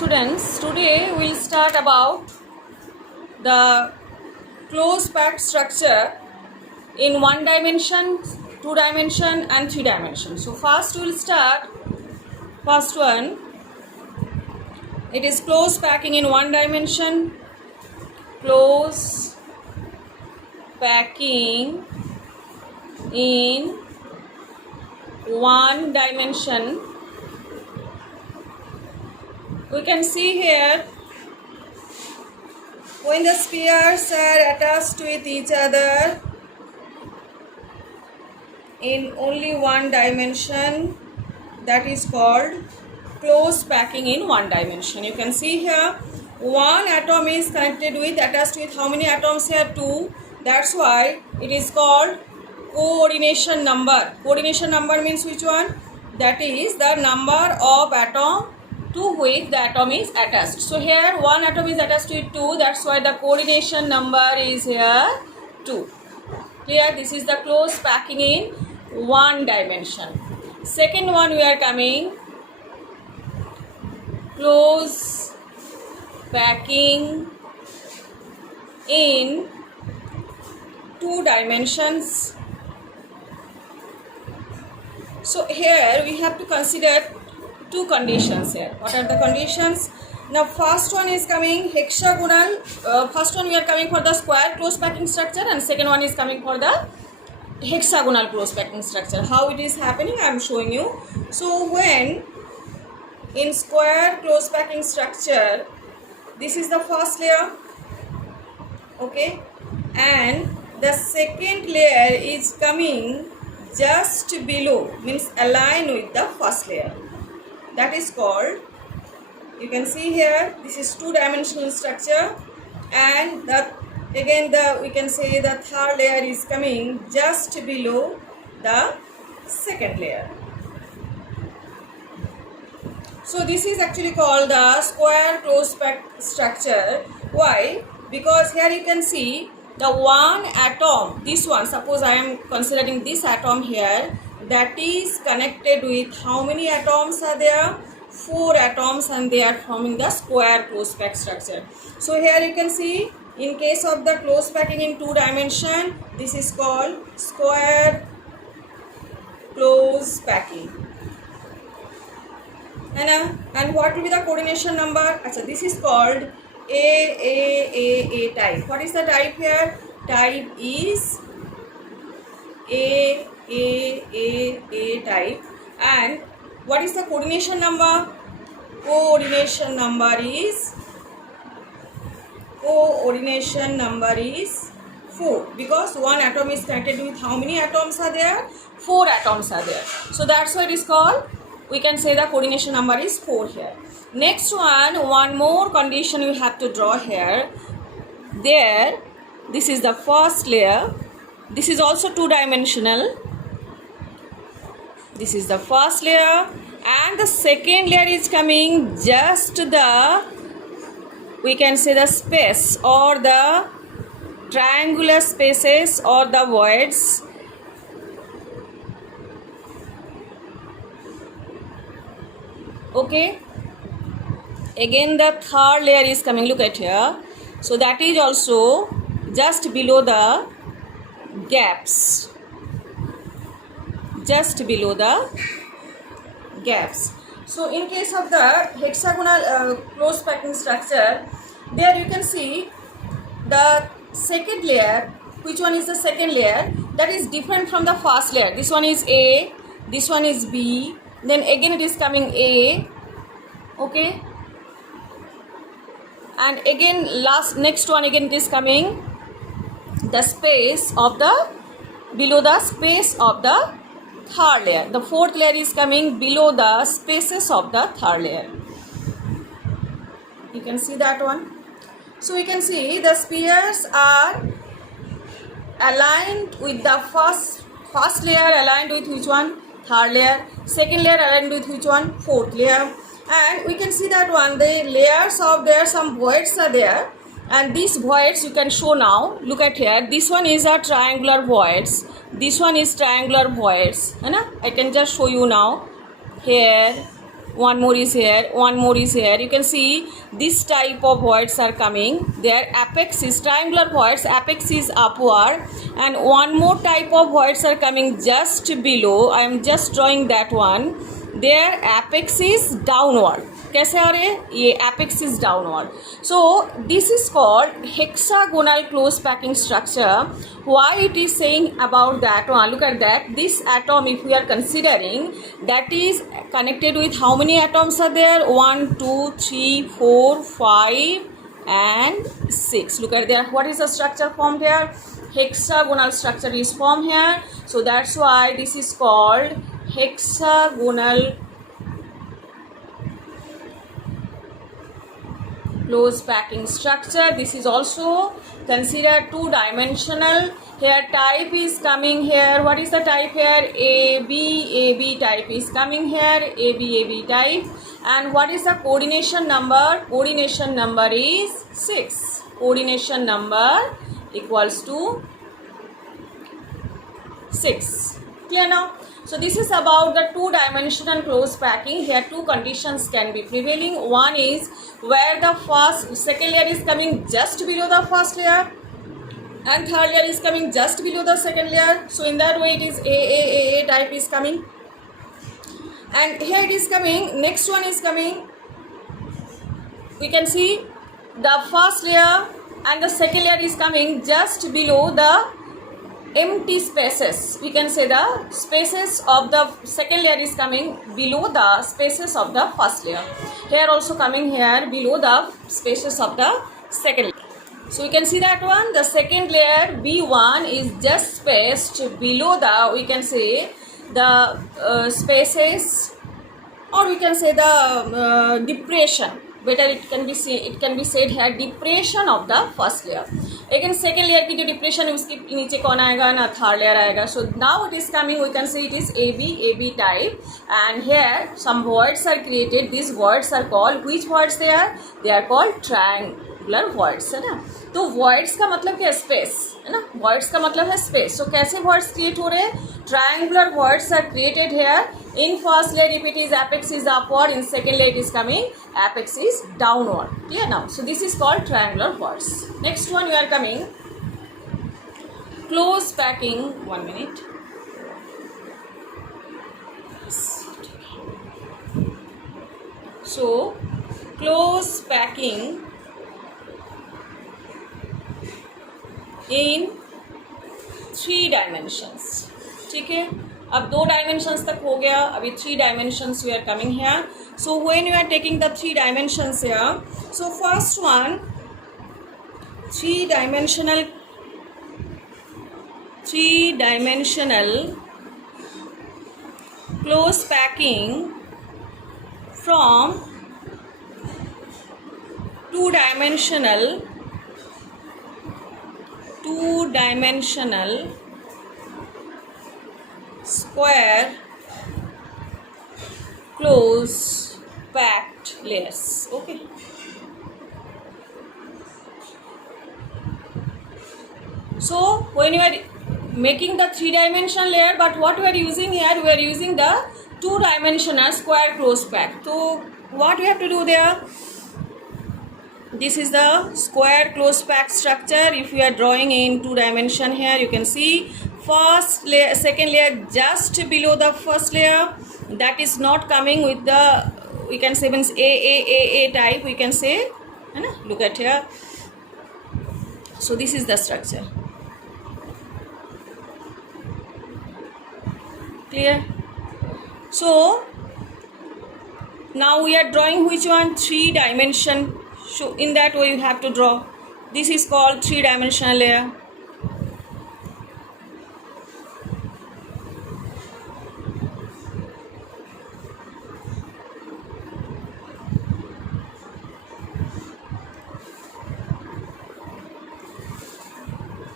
Students, today we'll start about the closed packed structure in 1 dimension, 2 dimension and 3 dimension. So first we'll start first one. It is closed packing in 1 dimension. Close packing in 1 dimension. We can see here when the spheres are attached with each other in only 1 dimension, that is called close packing in 1 dimension. You can see here one atom is connected with, attached with how many atoms here? 2. That's why it is called coordination number. Coordination number means which one? That is the number of atom to which the atom is attached. So here one atom is attached with 2, that's why the coordination number is here 2. Clear? This is the close packing in 1 dimension. Second one we are coming, close packing in 2 dimensions. So here we have to consider 2 conditions here. What are the conditions? Now first one is coming hexagonal. First one we are coming for the square close packing structure, and second one is coming for the hexagonal close packing structure. How it is happening I am showing you. So when in square close packing structure, this is the first layer, okay, and the second layer is coming just below, means align with the first layer. That is called, you can see here, this is 2-dimensional structure, and we can say the third layer is coming just below the second layer. So this is actually called the square close packed structure. Why? Because here you can see the one atom, this one, suppose I am considering this atom here, that is connected with how many atoms are there? 4 atoms, and they are forming the square close packed structure. So here you can see in case of the close packing in 2 dimension, this is called square close packing. And what will be the coordination number? Achha, this is called A type. What is the type here? Type is A type. And what is the coordination number? Coordination number is 4, because one atom is connected with how many atoms are there? 4 atoms are there. So that's why it is called, we can say the coordination number is 4 here. Next one more condition we have to draw here. There, this is the first layer. This is also 2-dimensional. This is the first layer, and the second layer is coming just the, we can say the space or the triangular spaces or the voids. Okay. Again the third layer is coming, look at here. So that is also just below the gaps. Just below the gaps. So in case of the hexagonal close packing structure, there you can see the second layer. Which one is the second layer? That is different from the first layer. This one is A, this one is B, then again it is coming A, okay, and again next one again it is coming the space of the, below the space of the third layer. The fourth layer is coming below the spaces of the third layer. You can see that one. So we can see the spheres are aligned with the first layer, aligned with which one? Third layer. Second layer aligned with which one? Fourth layer. And we can see that one, the layers of there, some voids are there, and these voids you can show now. Look at here, this one is a triangular voids, this one is triangular voids, I can just show you now. Here one more is here, one more is here. You can see this type of voids are coming. Their apex is triangular voids, apex is upward, and one more type of voids are coming just below. I am just drawing that one. Their apex is downward. कैसे आ रहे हैं ये? apex is downward. So this is called hexagonal close packing structure. Why it is saying about that one? Look at that. This atom, if we are considering, that is connected with how many atoms are there? 1, 2, 3, 4, 5 and 6. Look at there. What is the structure formed here? Hexagonal structure is formed here. So that's why this is called hexagonal close packing structure. This is also considered two-dimensional. Here type is coming here. What is the type here? AB type is coming here. AB type. And what is the coordination number? Coordination number is 6. Coordination number equals to 6. Clear now? So this is about the two-dimensional close packing. Here two conditions can be prevailing. One is where the second layer is coming just below the first layer, and third layer is coming just below the second layer. So in that way it is A type is coming. And here it is coming. Next one is coming. We can see the first layer and the second layer is coming just below the empty spaces. We can say the spaces of the second layer is coming below the spaces of the first layer. Here also coming here below the spaces of the second layer. So we can see that one. The second layer B1 is just spaced below the, we can say, the spaces, or we can say the depression. Better it can be said here, depression of the first layer. Again second layer की जो depression है उसके नीचे कौन आएगा ना, third layer आएगा. So now it is coming, we can say it is AB type, and here some voids are created. These voids are called, which voids they are? They are called triangular voids, है ना. तो voids का मतलब क्या है? Space, है ना. Voids का मतलब है space. So कैसे voids create हो रहे हैं? Triangular voids are created here. In first layer if it is apex is upward, in second layer it is coming apex is downward. Clear now? So this is called triangular voids. Next one we are coming close packing. 1 minute. So close packing in 3 dimensions. ठीक है, अब 2 dimensions तक हो गया, अभी 3 dimensions we are coming here. So when you are taking the 3 dimensions here, so first one, 3-dimensional close packing from 2-dimensional square close packed layers. Okay, so when you are making the 3-dimensional layer, but what we are using here, we are using the 2-dimensional square close pack. So what we have to do there, this is the square close pack structure. If you are drawing in 2 dimension here, you can see first layer, second layer just below the first layer, that is not coming with the, we can say means A type, we can say, है ना. Look at here. So this is the structure. Clear? So now we are drawing which one? 3-dimension. So in that way you have to draw. This is called 3-dimensional layer.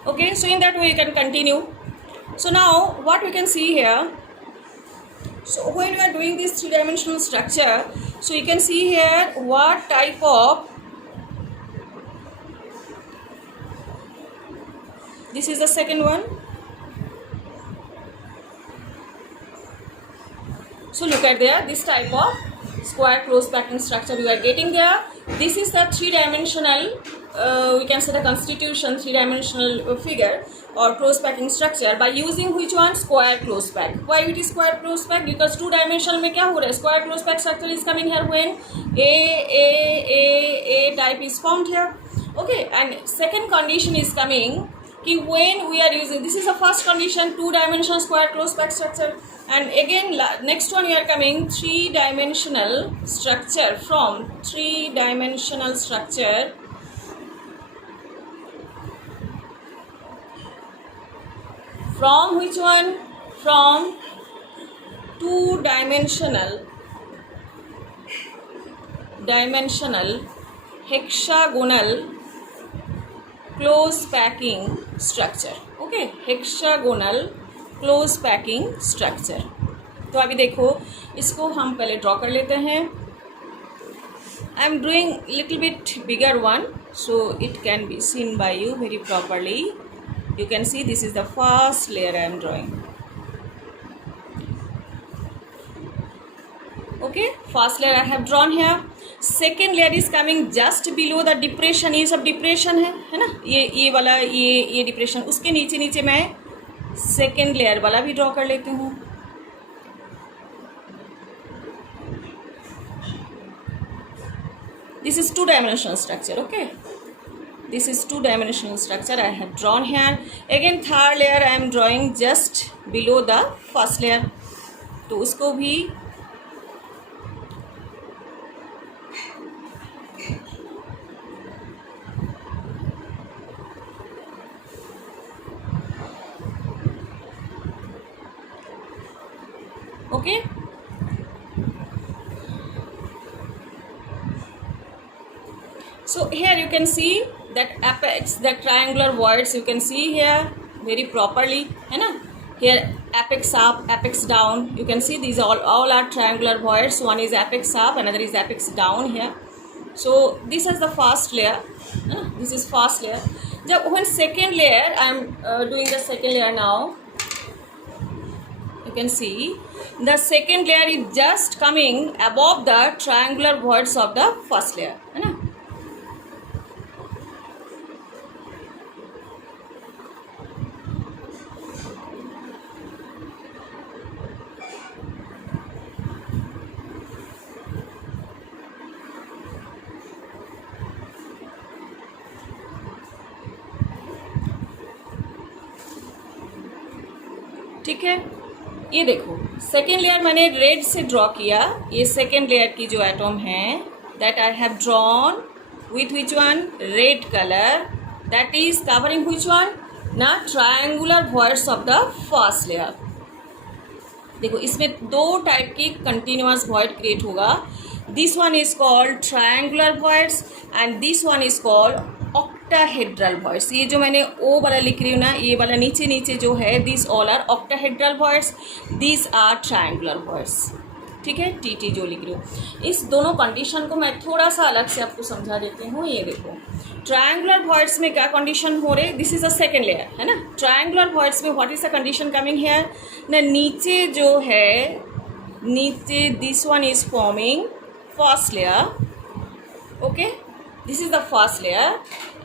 Okay, so in that way you can continue. So now what we can see here, so when we are doing this 3-dimensional structure, so you can see here what type of, this is the second one. So look at there, this type of square close packing structure you are getting there. This is the three-dimensional, we can say the constitution, three-dimensional figure or close packing structure by using which one? Square close pack. Why it is square close pack? Because two-dimensional में क्या हो रहा है? Square close pack structure is coming here when A type is formed here. Okay, and second condition is coming कि when we are using, this is the first condition, two-dimensional square close pack structure. And again next one we are coming three-dimensional structure. From three-dimensional structure from which one? From two-dimensional hexagonal close packing structure. Okay, hexagonal close packing structure. तो अभी देखो इसको हम पहले draw कर लेते हैं. I am doing little bit bigger one so it can be seen by you very properly. You can see this is the first layer I am drawing. Okay, first layer I have drawn here. Second layer is coming just below the depression. ये सब depression है ना, ये वाला ये depression. उसके नीचे नीचे मैं सेकेंड लेयर वाला भी ड्रॉ कर लेती हूँ. This is two-dimensional structure. Okay, this is two-dimensional structure I have drawn here. Again third layer I am drawing just below the first layer. तो उसको भी okay. So here you can see that apex, the triangular voids you can see here very properly, है ना. Here apex up, apex down. You can see these all are triangular voids. One is apex up, another is apex down here. So this is the first layer. This is first layer. जब when second layer I am doing the second layer now. You can see the second layer is just coming above the triangular voids of the first layer, है ना. ठीक है, ये देखो second layer मैंने red से draw किया. ये सेकेंड लेयर की जो एटम है that I have drawn with which one? Red colour. That is covering which one? ना triangular voids of the first layer. देखो इसमें दो टाइप की कंटिन्यूअस वॉइड क्रिएट होगा. This one is called triangular voids and this one is called octahedral voids. ये जो मैंने ओ वाला लिख रही हूँ ना, ये वाला नीचे नीचे जो है, this all are octahedral voids, this are triangular voids. ठीक है, टी जो लिख रही हूँ. इस दोनों कंडीशन को मैं थोड़ा सा अलग से आपको समझा देती हूँ. ये देखो ट्रायंगुलर वॉइड्स में क्या कंडीशन हो रहे, this is a second layer, है ना. ट्रायंगुलर वॉइड्स में what is the condition coming here ना, नीचे जो है, नीचे this one is forming first layer. Okay, this is the first layer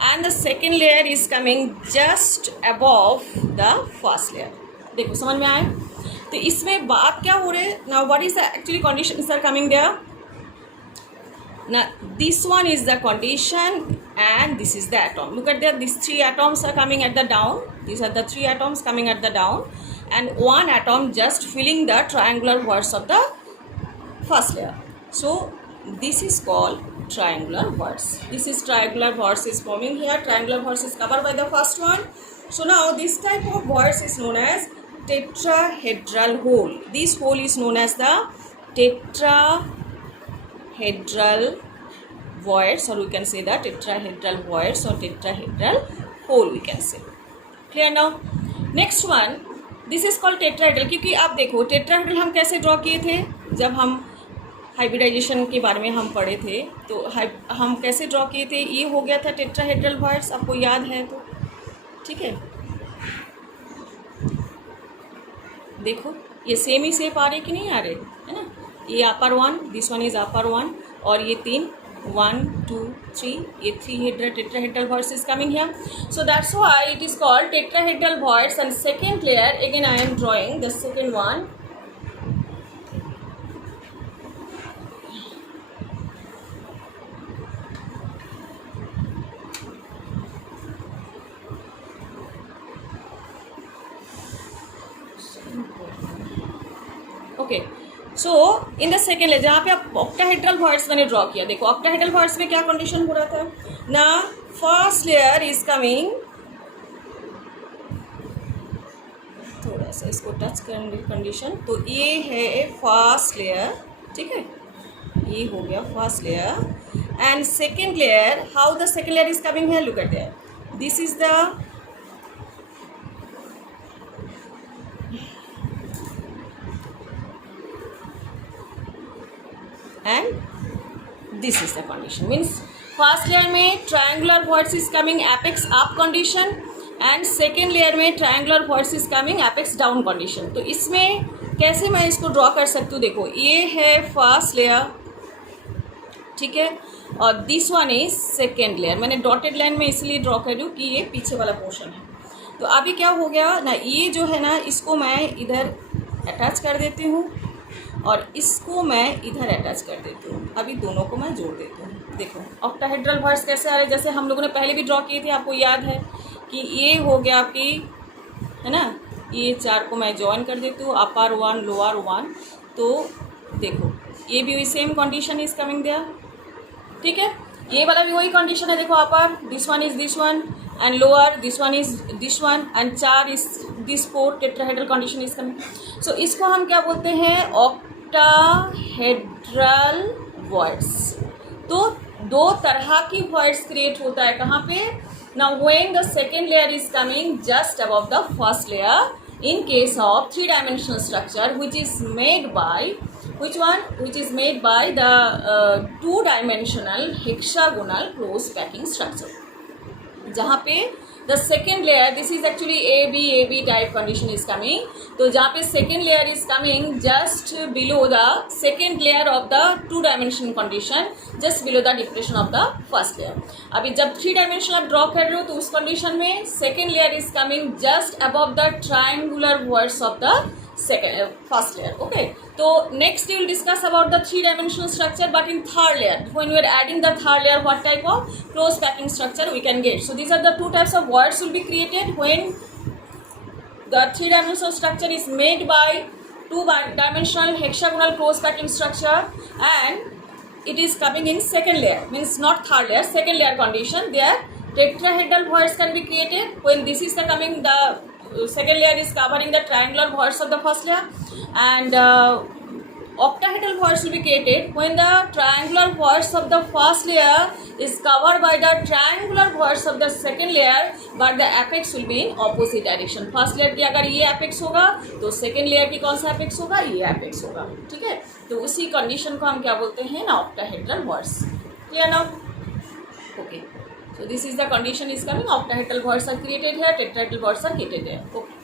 and the second layer is coming just above the first layer. देखो समझ में आए. तो इसमें बात क्या हो रही है now, what is the actually conditions are coming there. Now this one is the condition and this is the atom. Look at there, these three atoms are coming at the down. These are the three atoms coming at the down and one atom just filling the triangular voids of the first layer. So this is called triangular voids. This is triangular voids is forming here. Triangular voids is covered by the first one. So now this type of voids is known as tetrahedral hole. This hole is known as the tetrahedral voids, or we can say the tetrahedral voids or tetrahedral hole we can say. Clear now? Next one, this is called tetrahedral. क्योंकि आप देखो tetrahedral हम कैसे draw किए थे, जब हम hybridisation के बारे में हम पढ़े थे तो हम कैसे ड्रॉ किए थे. ये हो गया था टेट्राहेड्रल वॉइड्स, आपको याद है तो. ठीक है, देखो ये सेम ही शेप आ रहे कि नहीं आ रहे, है ना. ये upper one, this one is upper one, और ये 3 1 2 3, ये 3 tetrahedral voids is coming here. So that's why it is called tetrahedral voids. And second layer, again I am drawing the second one. Okay, so in the second layer जहाँ पे आप octahedral voids मैंने draw किया, देखो octahedral voids में क्या condition हो रहा था ना, फर्स्ट लेयर इज कमिंग, थोड़ा सा इसको टच करेंगे कंडीशन, तो ये है फर्स्ट लेयर, ठीक है, ये हो गया first layer. And second layer, how the second layer is coming है, look at there, this is the and this is the condition, means first layer में triangular voids is coming apex up condition and second layer में triangular voids is coming apex down condition. तो इसमें कैसे मैं इसको draw कर सकती हूँ, देखो ये है फर्स्ट लेयर, ठीक है, और this one is second layer. मैंने डॉटेड लाइन में इसलिए ड्रॉ कर रही हूँ कि ये पीछे वाला पोर्शन है. तो अभी क्या हो गया ना, ये जो है ना इसको मैं इधर अटैच कर देती हूँ और इसको मैं इधर अटैच कर देती हूँ. अभी दोनों को मैं जोड़ देती हूँ. देखो ऑक्टाहेड्रल वॉइड्स कैसे आ रहे हैं, जैसे हम लोगों ने पहले भी ड्रॉ किए थे, आपको याद है कि ये हो गया आपकी, है ना, ये 4 को मैं जॉइन कर देती हूँ, अपर 1 लोअर 1. तो देखो ये भी वही same condition is coming there, ठीक है, ये वाला भी वही कंडीशन है. देखो upper this one is this one and lower this one is this one and 4 is this 4 tetrahedral condition is coming. So इसको हम क्या बोलते हैं, ऑक्टाहेड्रल वॉइड्स. तो 2 तरह की वॉइड्स क्रिएट होता है कहाँ पे, now when the second layer is coming just above the first layer in case of 3-dimensional structure which is made by which one, which is made by the 2-dimensional hexagonal close packing structure, जहाँ पे the second layer, this is actually AB type condition is coming. तो जहाँ पे second layer is coming just below the second layer of the 2-dimensional condition, just below the depression of the first layer. अभी जब 3-dimensional आप draw कर रहे हो तो उस कंडीशन में second layer is coming just above the triangular voids of the first layer. Okay, so next we will discuss about the 3-dimensional structure, but in third layer, when we are adding the third layer, what type of close packing structure we can get. So these are the 2 types of voids will be created when the 3-dimensional structure is made by 2-dimensional hexagonal close packing structure and it is coming in second layer, means not third layer, second layer condition. There tetrahedral voids can be created when this is the coming, the second layer is covering the triangular voids of the first layer, and octahedral voids will be created when the triangular voids of the first layer is covered by the triangular voids of the second layer, but the apex will be in opposite direction. First layer की अगर ये apex होगा तो second layer की कौन सा apex होगा, ये apex होगा, ठीक है. तो उसी कंडीशन को हम क्या बोलते हैं ना, octahedral voids. Clear now? Okay. So this is the condition is coming. Octahedral voids are created here. Tetrahedral voids are created here. Okay.